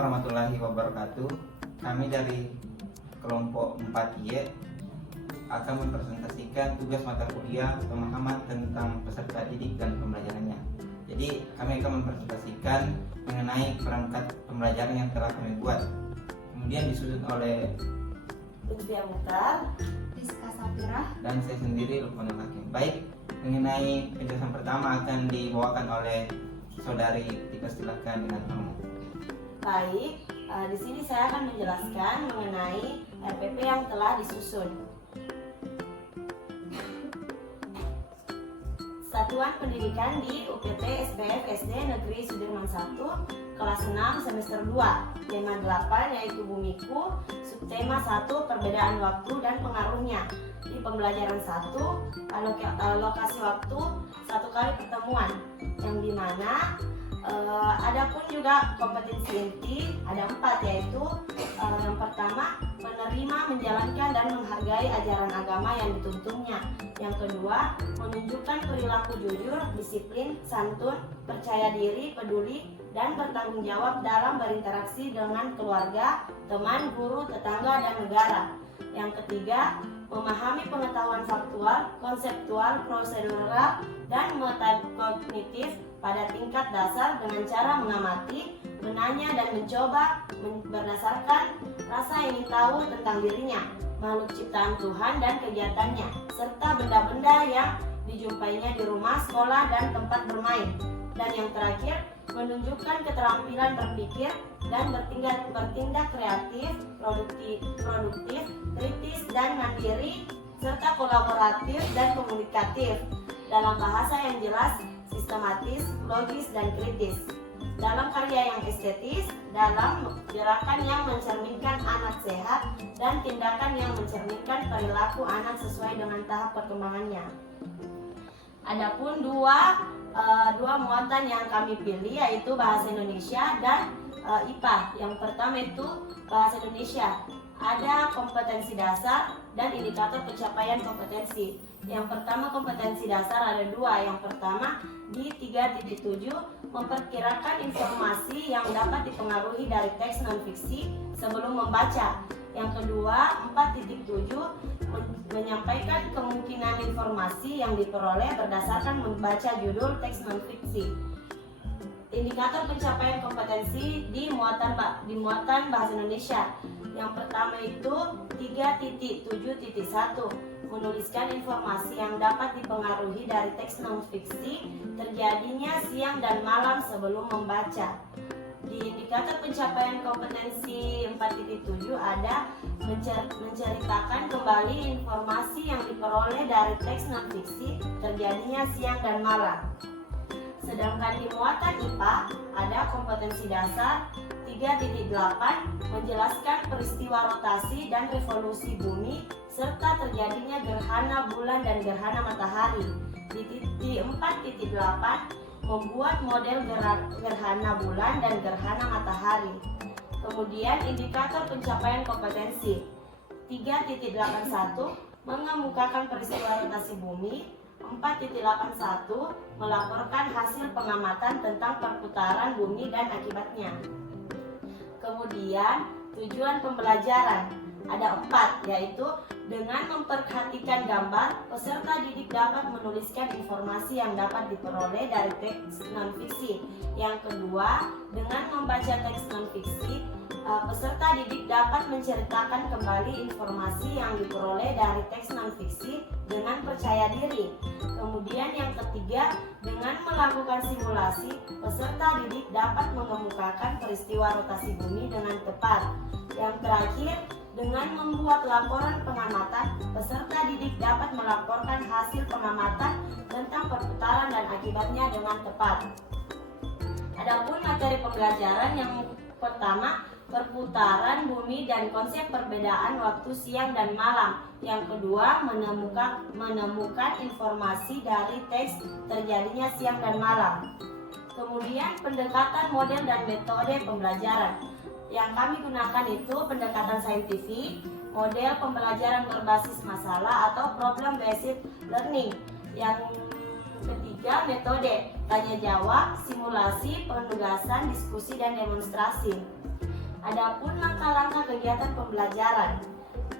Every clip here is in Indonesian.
warahmatullahi wabarakatuh. Kami dari kelompok 4Y akan mempresentasikan tugas mata kuliah pemahaman tentang peserta didik dan pembelajarannya. Jadi kami akan mempresentasikan mengenai perangkat pembelajaran yang telah kami buat. Kemudian disusun oleh Lutfia Mukhtar, Rizka Safira, dan saya sendiri Lukmanul Hakim. Baik, mengenai penjelasan pertama akan dibawakan oleh saudari Tika, silakan dengan hormat. baik. Di sini saya akan menjelaskan mengenai RPP yang telah disusun. Satuan Pendidikan di UPT SBF SD Negeri Sudirman 1, kelas 6 semester 2, tema 8 yaitu Bumiku, subtema 1 perbedaan waktu dan pengaruhnya. Di pembelajaran 1, alokasi waktu 1 kali pertemuan, yang dimana adapun juga kompetensi inti ada 4, yaitu yang pertama menerima, menjalankan dan menghargai ajaran agama yang dituntunnya. Yang kedua, menunjukkan perilaku jujur, disiplin, santun, percaya diri, peduli dan bertanggung jawab dalam berinteraksi dengan keluarga, teman, guru, tetangga dan negara. Yang ketiga, memahami pengetahuan faktual, konseptual, prosedural dan metakognitif pada tingkat dasar dengan cara mengamati, menanya dan mencoba berdasarkan rasa ingin tahu tentang dirinya, makhluk ciptaan Tuhan dan kegiatannya, serta benda-benda yang dijumpainya di rumah, sekolah, dan tempat bermain. Dan yang terakhir, menunjukkan keterampilan berpikir dan bertindak kreatif, produktif, kritis dan mandiri, serta kolaboratif dan komunikatif dalam bahasa yang jelas, sistematis, logis, dan kritis. Dalam karya yang estetis, dalam gerakan yang mencerminkan anak sehat, dan tindakan yang mencerminkan perilaku anak sesuai dengan tahap perkembangannya. Adapun dua muatan yang kami pilih yaitu bahasa Indonesia dan IPA. Yang pertama itu bahasa Indonesia. Ada kompetensi dasar dan indikator pencapaian kompetensi. Yang pertama kompetensi dasar ada 2. Yang pertama di 3.7 memperkirakan informasi yang dapat dipengaruhi dari teks non-fiksi sebelum membaca. Yang kedua 4.7 menyampaikan kemungkinan informasi yang diperoleh berdasarkan membaca judul teks non-fiksi. Indikator pencapaian kompetensi di muatan bahasa Indonesia. Yang pertama itu 3.7.1 menuliskan informasi yang dapat dipengaruhi dari teks non-fiksi terjadinya siang dan malam sebelum membaca. Di indikator pencapaian kompetensi 4.7 ada menceritakan kembali informasi yang diperoleh dari teks non-fiksi terjadinya siang dan malam. Sedangkan di muatan IPA ada kompetensi dasar 3.8 menjelaskan peristiwa rotasi dan revolusi bumi serta terjadinya gerhana bulan dan gerhana matahari. Di 4.8 membuat model gerhana bulan dan gerhana matahari. Kemudian indikator pencapaian kompetensi 3.81 mengemukakan peristiwa rotasi bumi. 4.81 melaporkan hasil pengamatan tentang perputaran bumi dan akibatnya. Kemudian tujuan pembelajaran ada 4, yaitu dengan memperhatikan gambar, peserta didik dapat menuliskan informasi yang dapat diperoleh dari teks non-fiksi. Yang kedua, dengan membaca teks non-fiksi, peserta didik dapat menceritakan kembali informasi yang diperoleh dari teks non-fiksi dengan percaya diri. Kemudian yang ketiga, dengan melakukan simulasi, peserta didik dapat mengemukakan peristiwa rotasi bumi dengan tepat. Yang terakhir, dengan membuat laporan pengamatan, peserta didik dapat melaporkan hasil pengamatan tentang perputaran dan akibatnya dengan tepat. Adapun materi pembelajaran yang pertama, perputaran bumi dan konsep perbedaan waktu siang dan malam. Yang kedua, menemukan informasi dari teks terjadinya siang dan malam. Kemudian pendekatan model dan metode pembelajaran. Yang kami gunakan itu pendekatan saintifik, model pembelajaran berbasis masalah atau problem based learning. Yang ketiga, metode tanya jawab, simulasi, penugasan, diskusi dan demonstrasi. Adapun langkah-langkah kegiatan pembelajaran.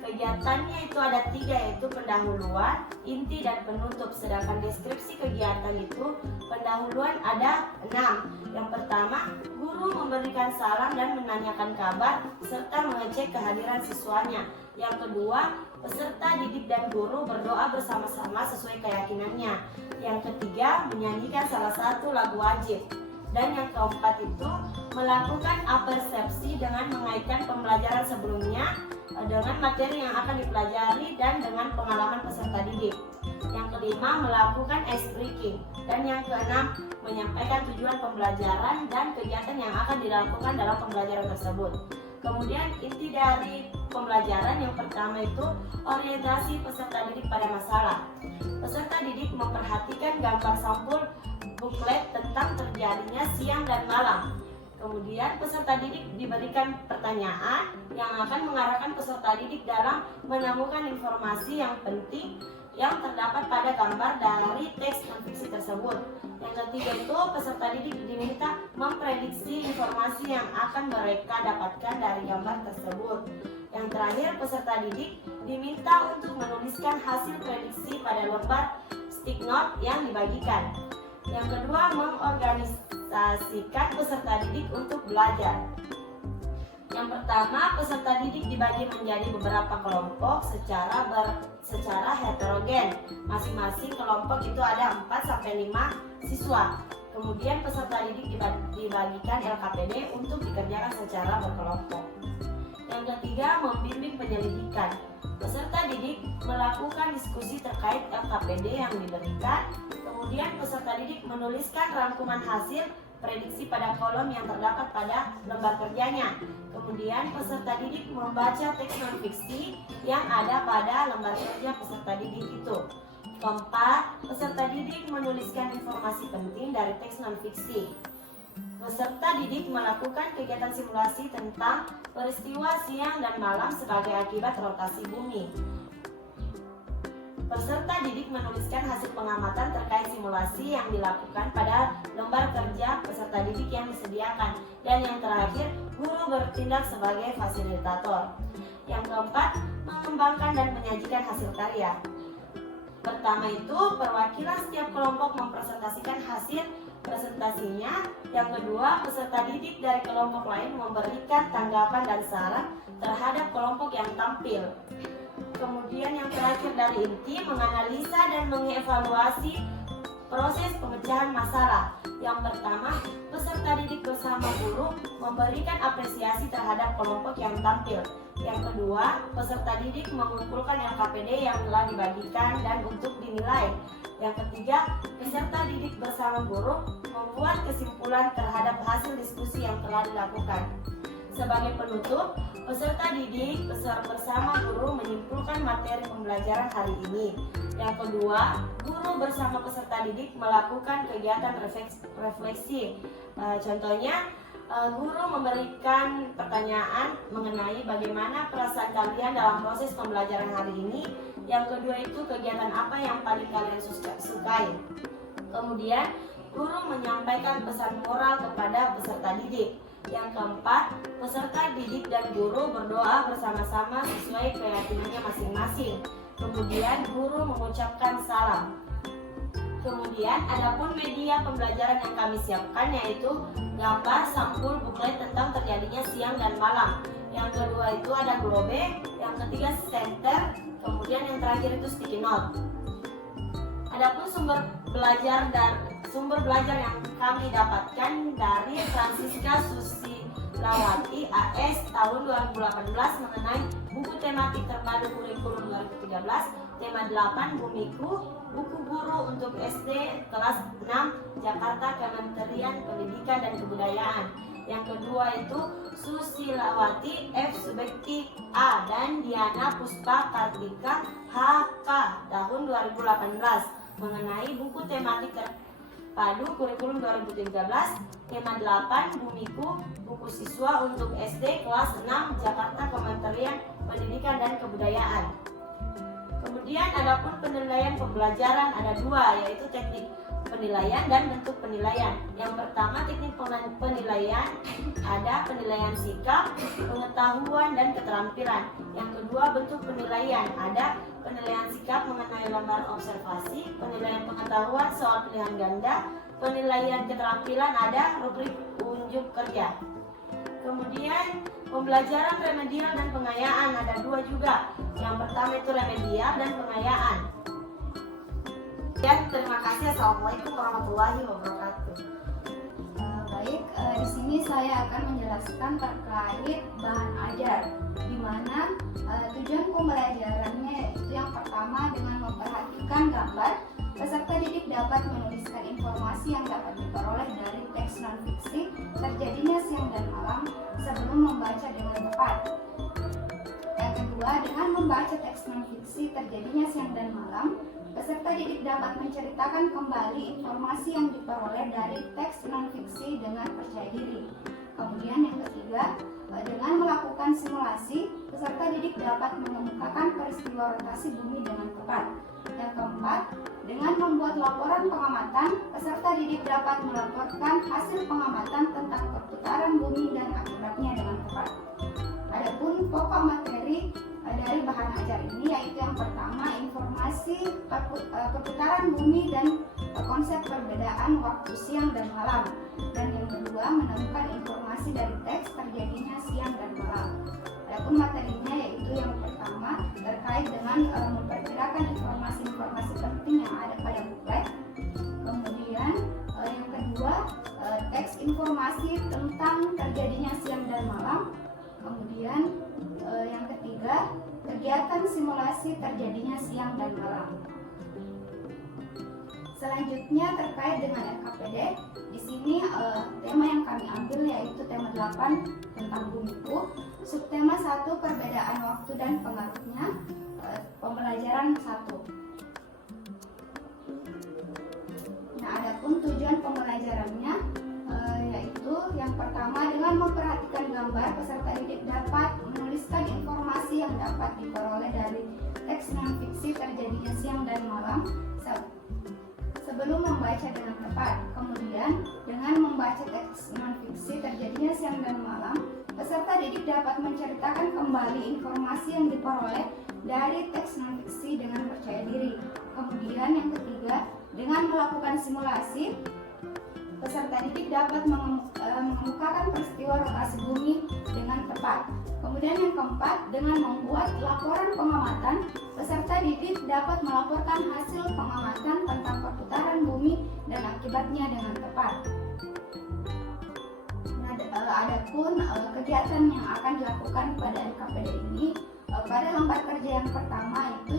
Kegiatannya itu ada 3, yaitu pendahuluan, inti, dan penutup. Sedangkan deskripsi kegiatan itu pendahuluan ada 6. Yang pertama, guru memberikan salam dan menanyakan kabar serta mengecek kehadiran siswanya. Yang kedua, peserta didik dan guru berdoa bersama-sama sesuai keyakinannya. Yang ketiga, menyanyikan salah satu lagu wajib. Dan yang keempat itu melakukan apersepsi dengan mengaitkan pembelajaran sebelumnya dengan materi yang akan dipelajari dan dengan pengalaman peserta didik. Yang kelima, melakukan ice breaking. Dan yang keenam, menyampaikan tujuan pembelajaran dan kegiatan yang akan dilakukan dalam pembelajaran tersebut. Kemudian inti dari pembelajaran yang pertama itu orientasi peserta didik pada masalah. Peserta didik memperhatikan gambar sampul buklet tentang terjadinya siang dan malam. Kemudian peserta didik diberikan pertanyaan yang akan mengarahkan peserta didik dalam menemukan informasi yang penting yang terdapat pada gambar dari teks non-fiksi tersebut. Yang ketiga itu peserta didik diminta memprediksi informasi yang akan mereka dapatkan dari gambar tersebut. Yang terakhir, peserta didik diminta untuk menuliskan hasil prediksi pada lembar stick note yang dibagikan. Yang kedua, mengorganisasikan peserta didik untuk belajar. Yang pertama, peserta didik dibagi menjadi beberapa kelompok secara heterogen. Masing-masing kelompok itu ada 4-5 siswa. Kemudian peserta didik dibagikan LKPD untuk dikerjakan secara berkelompok. Yang ketiga, membimbing penyelidikan. Peserta didik melakukan diskusi terkait LKPD yang diberikan. Kemudian peserta didik menuliskan rangkuman hasil prediksi pada kolom yang terdapat pada lembar kerjanya. Kemudian peserta didik membaca teks non-fiksi yang ada pada lembar kerja peserta didik itu. Keempat, peserta didik menuliskan informasi penting dari teks non-fiksi. Peserta didik melakukan kegiatan simulasi tentang peristiwa siang dan malam sebagai akibat rotasi bumi. Peserta didik menuliskan hasil pengamatan terkait simulasi yang dilakukan pada lembar kerja peserta didik yang disediakan. Dan yang terakhir, guru bertindak sebagai fasilitator. Yang keempat, mengembangkan dan menyajikan hasil karya. Pertama itu, perwakilan setiap kelompok mempresentasikan hasil presentasinya. Yang kedua, peserta didik dari kelompok lain memberikan tanggapan dan saran terhadap kelompok yang tampil. Kemudian yang terakhir dari inti, menganalisa dan mengevaluasi proses pemecahan masalah. Yang pertama, peserta didik bersama guru memberikan apresiasi terhadap kelompok yang tampil. Yang kedua, peserta didik mengumpulkan LKPD yang telah dibagikan dan untuk dinilai. Yang ketiga, peserta didik bersama guru membuat kesimpulan terhadap hasil diskusi yang telah dilakukan. Sebagai penutup, peserta didik bersama guru menyimpulkan materi pembelajaran hari ini. Yang kedua, guru bersama peserta didik melakukan kegiatan refleksi. Contohnya, guru memberikan pertanyaan mengenai bagaimana perasaan kalian dalam proses pembelajaran hari ini. Yang kedua itu kegiatan apa yang paling kalian sukai. Kemudian, guru menyampaikan pesan moral kepada peserta didik. Yang keempat, peserta didik dan guru berdoa bersama-sama sesuai keyakinannya masing-masing. Kemudian guru mengucapkan salam. Kemudian adapun media pembelajaran yang kami siapkan yaitu gambar sampul buklet tentang terjadinya siang dan malam. Yang kedua itu ada globe, yang ketiga center, kemudian yang terakhir itu sticky note. Adapun sumber belajar yang kami dapatkan dari Francisca Susilawati AS tahun 2018 mengenai buku tematik terpadu kurikulum 2013, tema 8 Bumiku, buku guru untuk SD kelas 6 Jakarta Kementerian Pendidikan dan Kebudayaan. Yang kedua itu Susilawati F. Subekti A dan Diana Puspa Kartika HK tahun 2018 mengenai buku tematik terpadu kurikulum 2013, tema 8 Bumiku, buku siswa untuk SD kelas 6 Jakarta Kementerian Pendidikan dan Kebudayaan. Kemudian Kemudian adapun penilaian pembelajaran ada dua, yaitu teknik penilaian dan bentuk penilaian. Yang pertama teknik penilaian ada penilaian sikap, pengetahuan dan keterampilan. Yang kedua bentuk penilaian ada penilaian sikap mengenai lembar observasi, penilaian pengetahuan soal pilihan ganda, penilaian keterampilan ada rubrik unjuk kerja. Kemudian pembelajaran remedial dan pengayaan ada dua juga. Yang pertama itu remedial dan pengayaan. Ya, terima kasih. Assalamualaikum warahmatullahi wabarakatuh. Baik, di sini saya akan menjelaskan terkait bahan ajar, di mana tujuan pembelajarannya itu yang pertama dengan memperhatikan gambar, peserta didik dapat menuliskan informasi yang dapat diperoleh dari teks non-fiksi terjadinya siang dan malam sebelum membaca dengan tepat. Yang kedua, dengan membaca teks non-fiksi terjadinya siang dan malam, peserta didik dapat menceritakan kembali informasi yang diperoleh dari teks non-fiksi dengan percaya diri. Kemudian yang ketiga, dengan melakukan simulasi, peserta didik dapat mengemukakan peristiwa rotasi bumi dengan tepat. Yang keempat, dengan membuat laporan pengamatan, peserta didik dapat melaporkan hasil pengamatan tentang perputaran bumi dan akibatnya dengan tepat. Adapun pokok materi dari bahan ajar ini yaitu yang pertama informasi perputaran bumi dan konsep perbedaan waktu siang dan malam, dan yang kedua menemukan informasi dari teks terjadinya siang dan malam. Adapun materinya yaitu yang pertama terkait dengan memperkirakan informasi-informasi penting yang ada pada buklet. Kemudian yang kedua teks informasi tentang terjadinya siang dan malam. Kemudian yang ketiga kegiatan simulasi terjadinya siang dan malam. Selanjutnya terkait dengan RKPD, di sini tema yang kami ambil yaitu tema 8 tentang bumiku, subtema 1 perbedaan waktu dan pengaruhnya, pembelajaran 1. Nah, adapun tujuan pembelajarannya yaitu yang pertama dengan memperhatikan gambar, peserta didik dapat menuliskan informasi yang dapat diperoleh dari teks non-fiksi terjadinya siang dan malam sebelum membaca dengan tepat. Kemudian dengan membaca teks non-fiksi terjadinya siang dan malam, peserta didik dapat menceritakan kembali informasi yang diperoleh dari teks non-fiksi dengan percaya diri. Kemudian yang ketiga, dengan melakukan simulasi, peserta didik dapat mengemukakan peristiwa rotasi bumi dengan tepat. Kemudian yang keempat, dengan membuat laporan pengamatan, peserta didik dapat melaporkan hasil pengamatan tentang perputaran bumi dan akibatnya dengan tepat. Nah, adapun kegiatan yang akan dilakukan pada RKPD ini, pada lembar kerja yang pertama itu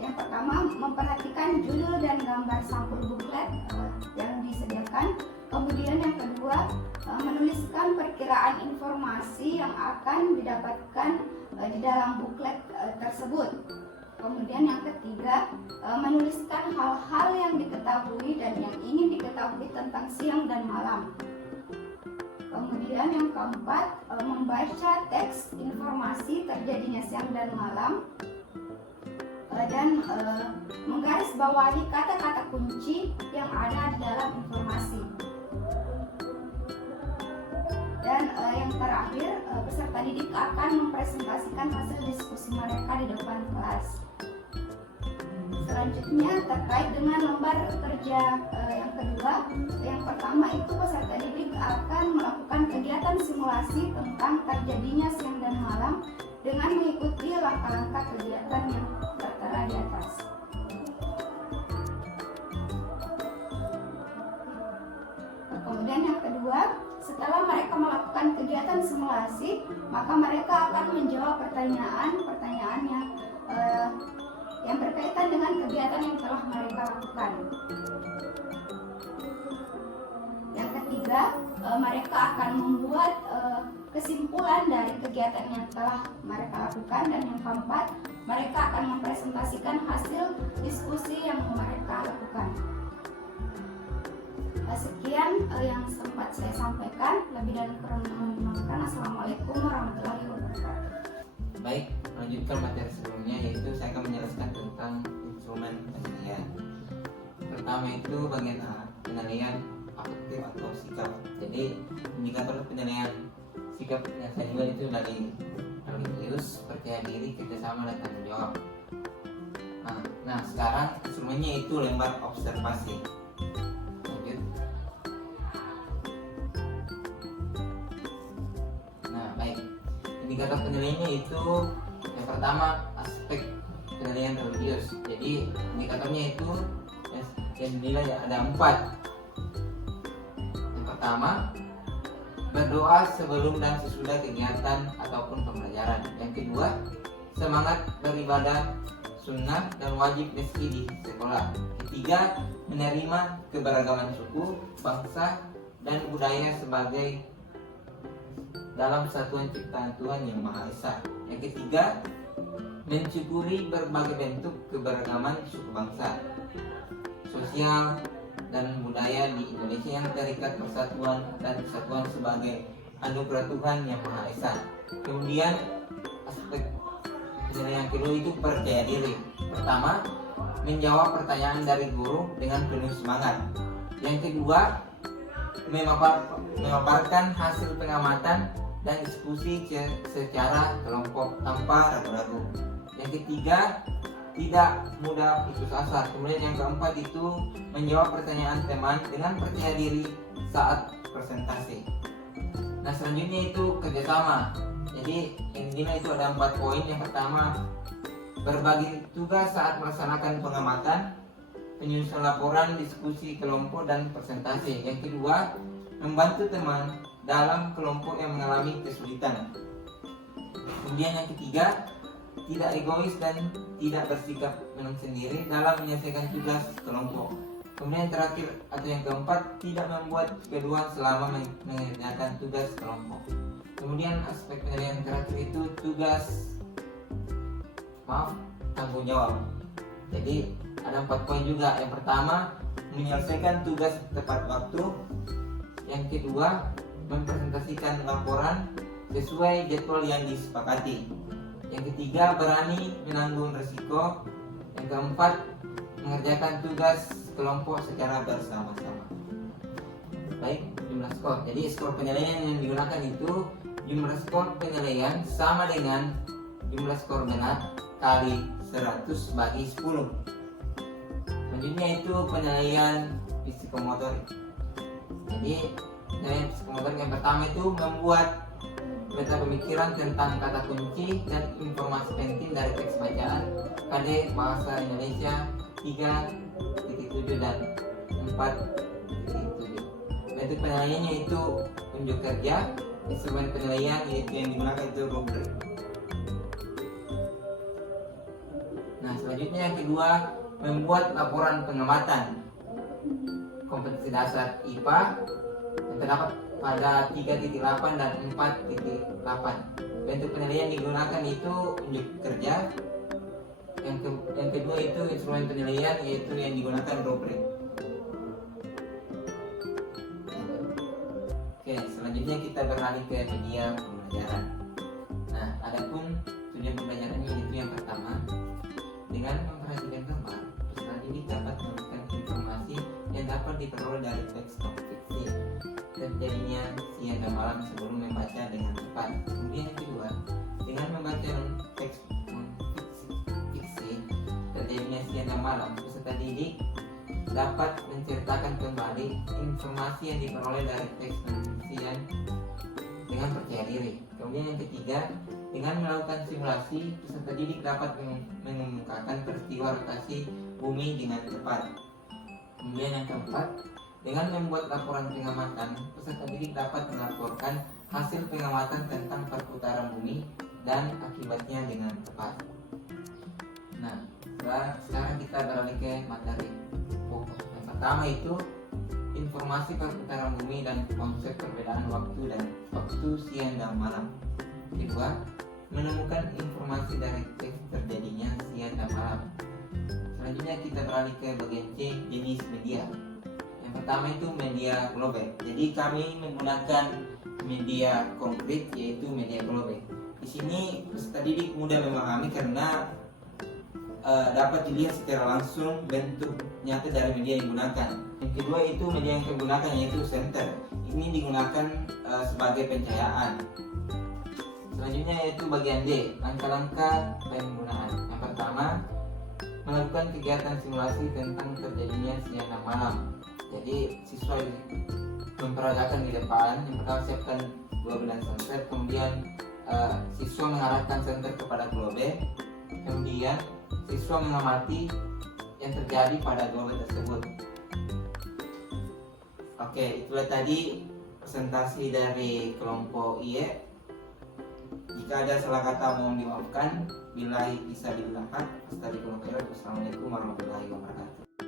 yang pertama memperhatikan judul dan gambar sampul buklet yang disediakan. Kemudian yang kedua menuliskan perkiraan informasi yang akan didapatkan di dalam buklet tersebut. Kemudian yang ketiga menuliskan hal-hal yang diketahui dan yang ingin diketahui tentang siang dan malam. Kemudian yang keempat membaca teks informasi terjadinya siang dan malam dan menggarisbawahi kata-kata kunci yang ada di dalam informasi. Dan yang terakhir, peserta didik akan mempresentasikan hasil diskusi mereka di depan kelas. Selanjutnya terkait dengan lembar kerja yang kedua, yang pertama itu peserta didik akan melakukan kegiatan simulasi tentang terjadinya siang dan malam dengan mengikuti langkah-langkah kegiatan yang tertera di atas. Kemudian yang kedua, setelah mereka melakukan kegiatan simulasi, maka mereka akan menjawab pertanyaan-pertanyaan yang berkaitan dengan kegiatan yang telah mereka lakukan. Yang ketiga, mereka akan membuat kesimpulan dari kegiatan yang telah mereka lakukan. Dan yang keempat, mereka akan mempresentasikan hasil diskusi yang mereka lakukan. Sekian yang sempat saya sampaikan. Lebih dan kurang mohon dimaafkan. Assalamualaikum warahmatullahi wabarakatuh. Baik, lanjutkan materi sebelumnya, yaitu saya akan menjelaskan tentang instrumen penilaian. Pertama itu bagian A, penilaian afektif atau sikap. Jadi indikator penilaian sikap yang saya jual itu dari religius, percaya diri, kerjasama, dan tanggung jawab. Nah, sekarang instrumennya itu lembar observasi. Lanjut. Nah, baik. Indikator penilaiannya itu yang pertama aspek penilaian religius. Jadi indikatornya itu yang dinilai ada 4. Yang pertama, berdoa sebelum dan sesudah kegiatan ataupun pembelajaran. Yang kedua, semangat beribadah sunnah dan wajib meski di sekolah. Ketiga, menerima keberagaman suku, bangsa, dan budaya sebagai dalam satuan ciptaan Tuhan yang Maha Esa. Yang ketiga, mensyukuri berbagai bentuk keberagaman suku bangsa, sosial, dan budaya di Indonesia yang terikat persatuan dan kesatuan sebagai anugerah Tuhan yang Maha Esa. Kemudian aspek penilaian yang kedua itu percaya diri. Pertama, menjawab pertanyaan dari guru dengan penuh semangat. Yang kedua, memaparkan hasil pengamatan dan diskusi secara kelompok tanpa ragu-ragu. Yang ketiga, tidak mudah putus asa. Kemudian yang keempat itu menjawab pertanyaan teman dengan percaya diri saat presentasi. Nah, selanjutnya itu kerjasama. Jadi intinya itu ada 4 poin. Yang pertama, berbagi tugas saat melaksanakan pengamatan, penyusun laporan, diskusi kelompok, dan presentasi. Yang kedua, membantu teman dalam kelompok yang mengalami kesulitan. Kemudian yang ketiga, tidak egois dan tidak bersikap menang sendiri dalam menyelesaikan tugas kelompok. Kemudian yang terakhir atau yang keempat, tidak membuat kegaduhan selama mengerjakan tugas kelompok. Kemudian aspek penilaian terakhir itu tanggung jawab. Jadi ada 4 poin juga. Yang pertama, menyelesaikan tugas tepat waktu. Yang kedua, mempresentasikan laporan sesuai jadwal yang disepakati. Yang ketiga, berani menanggung risiko. Yang keempat, mengerjakan tugas kelompok secara bersama-sama. Baik, jumlah skor. Jadi skor penilaian yang digunakan itu jumlah skor penilaian sama dengan jumlah skor benar kali 100 bagi 10. Selanjutnya itu penilaian psikomotorik. Jadi penilaian psikomotorik yang pertama itu membuat meta pemikiran tentang kata kunci dan informasi penting dari teks bacaan KD Bahasa Indonesia 3.7 dan 4.7. Metode penilaiannya itu unjuk kerja. Instrumen penilaian yaitu yang digunakan itu rubrik. Nah, selanjutnya yang kedua, membuat laporan pengamatan kompetensi dasar IPA yang terdapat pada 3.8 dan 4.8. Bentuk penilaian digunakan itu unjuk kerja. Yang kedua itu instrumen penilaian yaitu yang digunakan rubrik. Oke, selanjutnya kita beralih ke media pembelajaran. Nah, adapun tujuan pembelajarannya itu yang pertama, dengan memperhatikan gambar, peserta didik dapat menemukan informasi yang dapat diperoleh dari teks non-fiksi, terjadinya siang dan malam sebelum membaca dengan cepat. Kemudian yang kedua, dengan membaca teks non-fiksi, terjadinya siang dan malam, peserta didik dapat menceritakan kembali informasi yang diperoleh dari teks non-fiksian dengan percaya diri. Kemudian yang ketiga, dengan melakukan simulasi, peserta didik dapat mengemukakan peristiwa rotasi bumi dengan cepat. Kemudian yang keempat, dengan membuat laporan pengamatan, peserta didik dapat melaporkan hasil pengamatan tentang perputaran bumi dan akibatnya dengan tepat. Nah, sekarang kita beralih ke materi pokok. Yang pertama itu informasi perputaran bumi dan konsep perbedaan waktu dan waktu siang dan malam. Kedua, menemukan informasi dari teks terjadinya siang dan malam. Selanjutnya kita beralih ke bagian C, jenis media. Yang pertama itu media global. Jadi kami menggunakan media konkret yaitu media global. Di sini peserta didik mudah memahami karena dapat dilihat secara langsung bentuk nyata dari media yang digunakan. Yang kedua itu media yang digunakan yaitu senter. Ini digunakan sebagai pencahayaan. Selanjutnya yaitu bagian D, langkah-langkah penggunaan. Yang pertama, melakukan kegiatan simulasi tentang terjadinya siang malam. Jadi siswa memperagakan di depan. Yang pertama siapkan 12 senter, kemudian siswa mengarahkan senter kepada globe, kemudian siswa mengamati yang terjadi pada globe tersebut. Oke, itulah tadi presentasi dari kelompok IE. Jika ada salah kata mohon dimaafkan. Billahi bisa dibilangkan. Assalamualaikum warahmatullahi wabarakatuh.